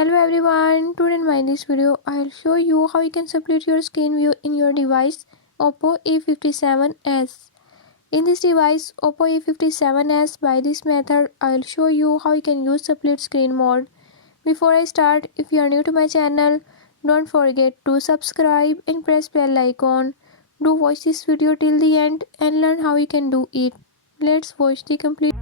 Hello everyone, today in this video I'll show you how you can split your screen view in your device Oppo A57s. In this device Oppo A57s, by this method I'll show you how you can use split screen mode. Before I start, if you are new to my channel, don't forget to subscribe and press bell icon. Do watch this video till the end and learn how you can do it. Let's watch the complete